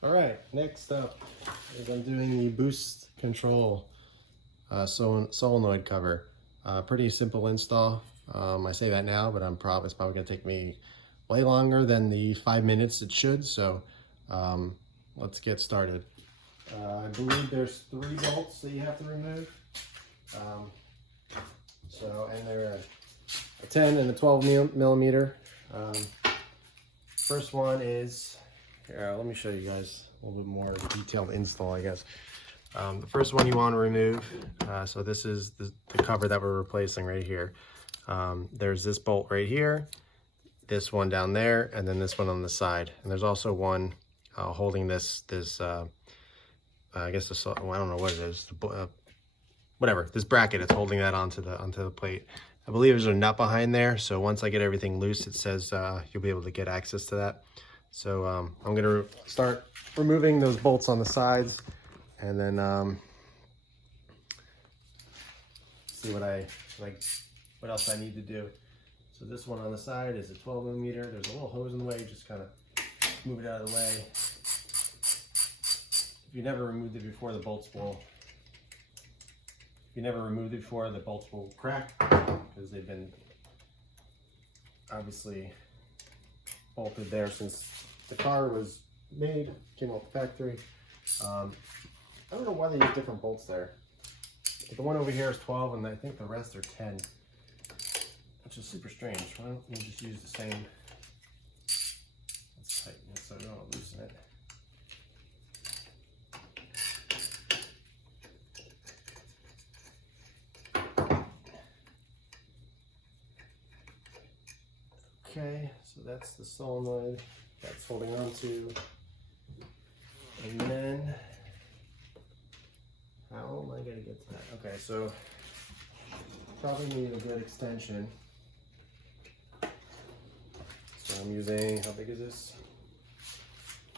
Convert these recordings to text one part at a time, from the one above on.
All right, next up is I'm doing the boost control solenoid cover. Pretty simple install. I say that now, but it's probably gonna take me way longer than the 5 minutes it should. So let's get started. I believe there's 3 bolts that you have to remove. And they're a 10 and a 12 millimeter. First one is, here, let me show you guys a little bit more detailed install, I guess. The first one you want to remove, so this is the cover that we're replacing right here. There's this bolt right here, this one down there, and then this one on the side. And there's also one holding this I guess I don't know what it is, whatever, this bracket. It's holding that onto the plate. I believe there's a nut behind there, so once I get everything loose, it says you'll be able to get access to that. So I'm gonna start removing those bolts on the sides, and then see what else I need to do. So this one on the side is a 12 millimeter. There's a little hose in the way. Just kind of move it out of the way. If you never removed it before, the bolts will. If you never removed it before, the bolts will crack because they've been obviously bolted there since the car was made, came off the factory. I don't know why they use different bolts there. But the one over here is 12, and I think the rest are 10, which is super strange. Why don't we just use the same? Let's tighten it so I don't want to loosen it. Okay, so that's the solenoid that's holding on to. And then, how am I going to get to that? Okay, so probably need a good extension. So I'm using, how big is this?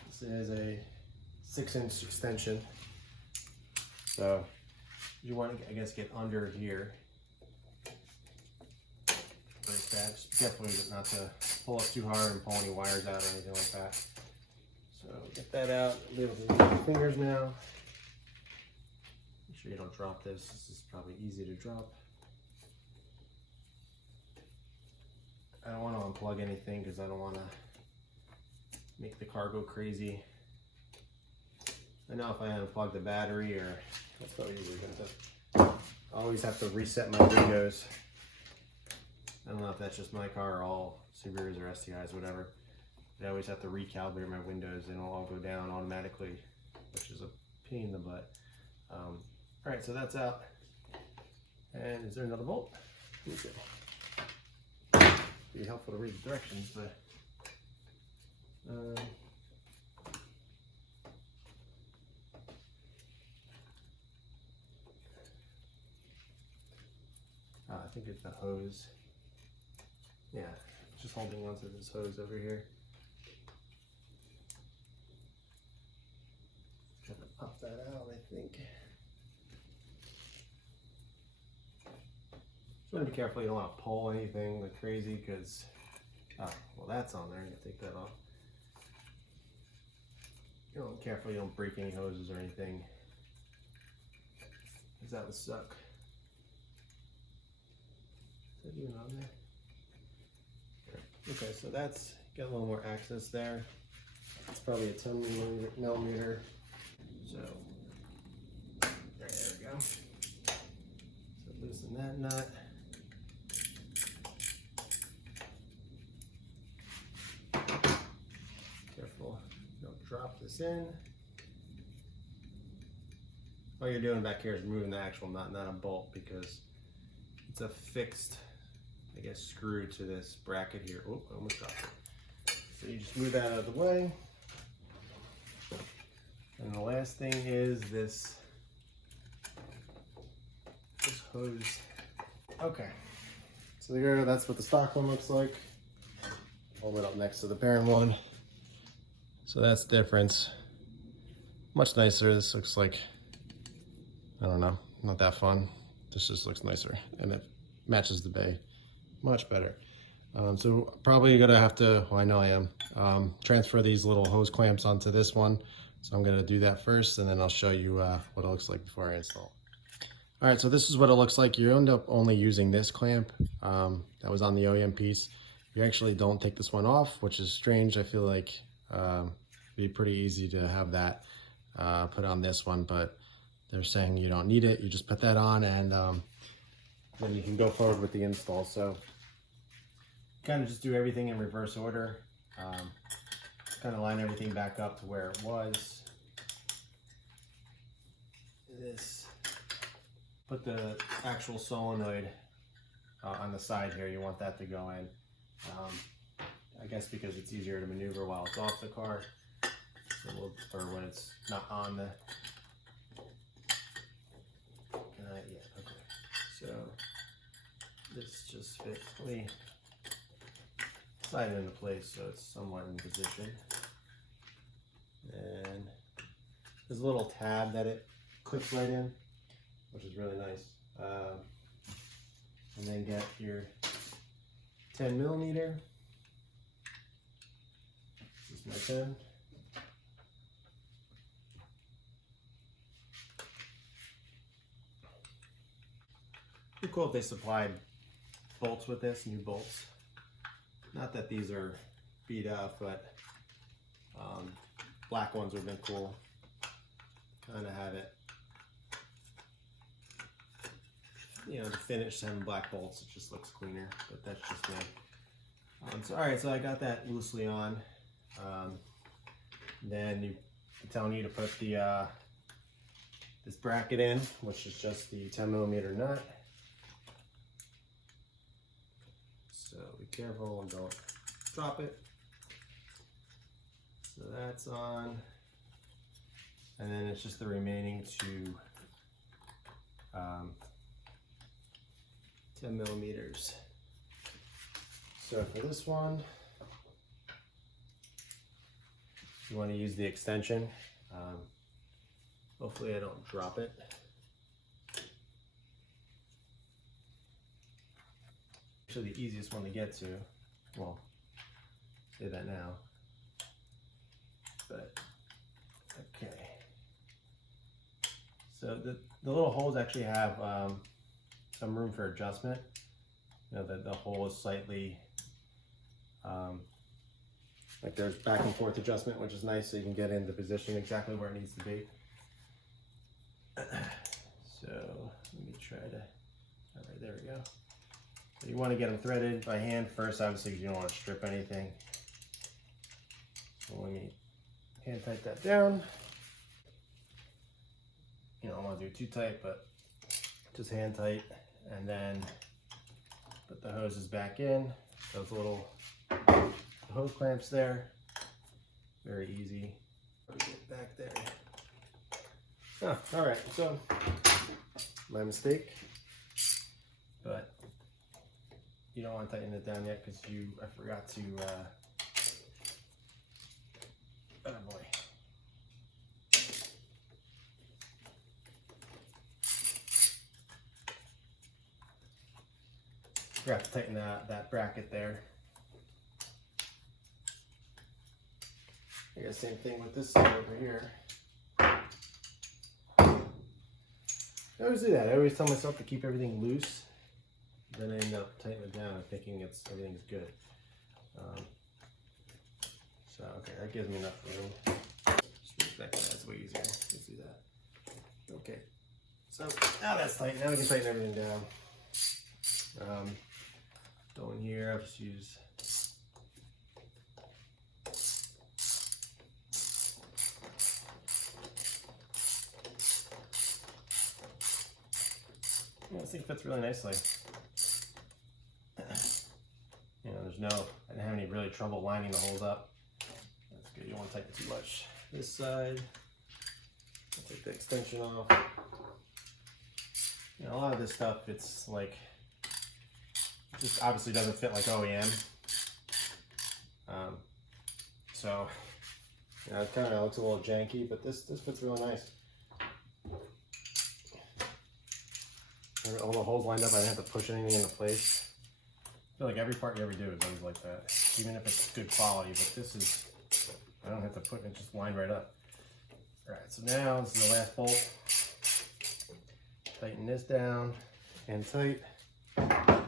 This is a 6-inch extension. So you want to, I guess, get under here. Break that. Just be careful not to pull up too hard and pull any wires out or anything like that. So get that out. Be able to use your fingers now. Make sure you don't drop this. This is probably easy to drop. I don't want to unplug anything because I don't want to make the car go crazy. I know if I unplug the battery, or that's probably easy to, I always have to reset my windows. I don't know if that's just my car or all Subarus or STIs, whatever. I always have to recalibrate my windows. They don't all go down automatically, which is a pain in the butt. All right, so that's out. And is there another bolt? Okay. Be helpful to read the directions, but I think it's the hose. Yeah, just holding onto this hose over here. Trying to pop that out, I think. Just want to be careful you don't want to pull anything like crazy, because, well, that's on there. You take that off. You know, careful you don't break any hoses or anything, because that would suck. Is that even on there? Okay, so that's got a little more access there. It's probably a 10 millimeter. So there we go. So loosen that nut. Careful, don't drop this in. All you're doing back here is removing the actual nut, not a bolt, because it's a fixed, I guess, screw to this bracket here. Oh, I almost dropped it. So you just move that out of the way. And the last thing is this hose. Okay, so there, that's what the stock one looks like. Hold it up next to the Perrin one. So that's the difference. Much nicer. This looks like, I don't know, not that fun. This just looks nicer, and it matches the bay much better. So probably gonna have to, well, I know I am, transfer these little hose clamps onto this one. So I'm gonna do that first, and then I'll show you what it looks like before I install. All right, so this is what it looks like. You end up only using this clamp that was on the OEM piece. You actually don't take this one off, which is strange. I feel like it'd be pretty easy to have that put on this one, but they're saying you don't need it. You just put that on, and then you can go forward with the install. So kind of just do everything in reverse order. Kind of line everything back up to where it was. Put the actual solenoid on the side here. You want that to go in. I guess because it's easier to maneuver while it's off the car, or when it's not on the. Yeah, okay. So this just fits. Let me slide it into place so it's somewhat in position. And there's a little tab that it clips right in, which is really nice. And then get your 10mm. This is my 10. Pretty cool if they supplied bolts with this, new bolts. Not that these are beat up, but black ones would have been cool. Kind of have it, you know, the finish having black bolts, it just looks cleaner, but that's just me. So all right, so I got that loosely on. Then I'm telling you to put the this bracket in, which is just the 10mm nut. So be careful and don't drop it. So that's on. And then it's just the remaining two 10mm. So for this one, you want to use the extension. Hopefully I don't drop it. Actually the easiest one to get to. Well, say that now. But okay. So the little holes actually have some room for adjustment. You know, the hole is slightly, like there's back and forth adjustment, which is nice, so you can get into position exactly where it needs to be. So let me try to, all right, there we go. So you want to get them threaded by hand first, obviously, because you don't want to strip anything. So let me hand tight that down. You know, I don't want to do too tight, but just hand tight, and then put the hoses back in. Those little hose clamps there, very easy. Get back there. Oh, all right, so my mistake, but you don't want to tighten it down yet because I forgot to. Oh boy. Forgot to tighten that bracket there. I guess same thing with this side over here. I always do that. I always tell myself to keep everything loose. Then I end up tightening it down and thinking everything's good. So okay, that gives me enough room. Just that that's way easier. Let's do that. Okay. So now that's tight. Now we can tighten everything down. Go in here. I'll just use. Yeah, this thing fits really nicely. You know, I didn't have any really trouble lining the holes up. That's good. You don't want to tighten too much. This side, I'll take the extension off. You know, a lot of this stuff, it's like, just obviously doesn't fit like OEM. So, you know, it kind of looks a little janky, but this fits really nice. All the holes lined up, I didn't have to push anything into place. I feel like every part you ever do is always like that, even if it's good quality, but this is, I don't have to put it, just lined right up. All right, so now this is the last bolt. Tighten this down and tight, and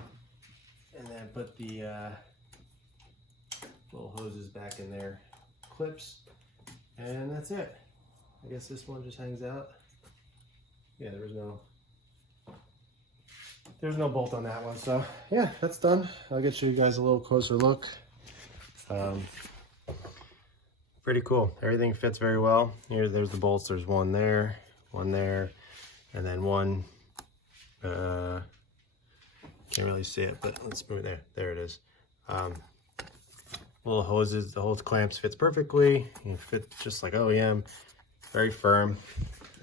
then put the little hoses back in their clips, and that's it. I guess this one just hangs out. Yeah, there's no bolt on that one. So yeah, that's done. I'll get you guys a little closer look. Pretty cool. Everything fits very well. There's the bolts. There's one there, and then one. Can't really see it, but let's move there. There it is. Little hoses. The whole clamps fits perfectly. You fit just like OEM. Very firm,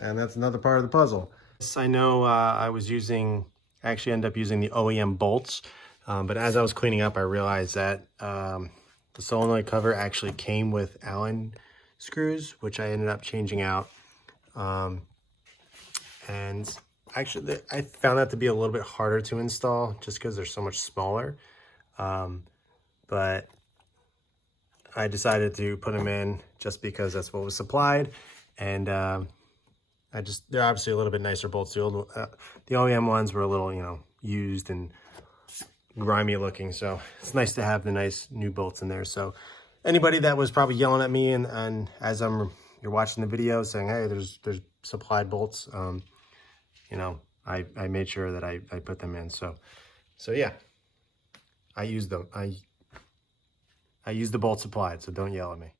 and that's another part of the puzzle. I know I actually ended up using the OEM bolts, but as I was cleaning up, I realized that the solenoid cover actually came with Allen screws, which I ended up changing out. And actually, I found that to be a little bit harder to install just because they're so much smaller. But I decided to put them in just because that's what was supplied. And they're obviously a little bit nicer bolts. The OEM ones were a little, used and grimy looking. So it's nice to have the nice new bolts in there. So anybody that was probably yelling at me and as you're watching the video saying, hey, there's supplied bolts, I made sure that I put them in. So yeah, I used them. I used the bolts supplied. So don't yell at me.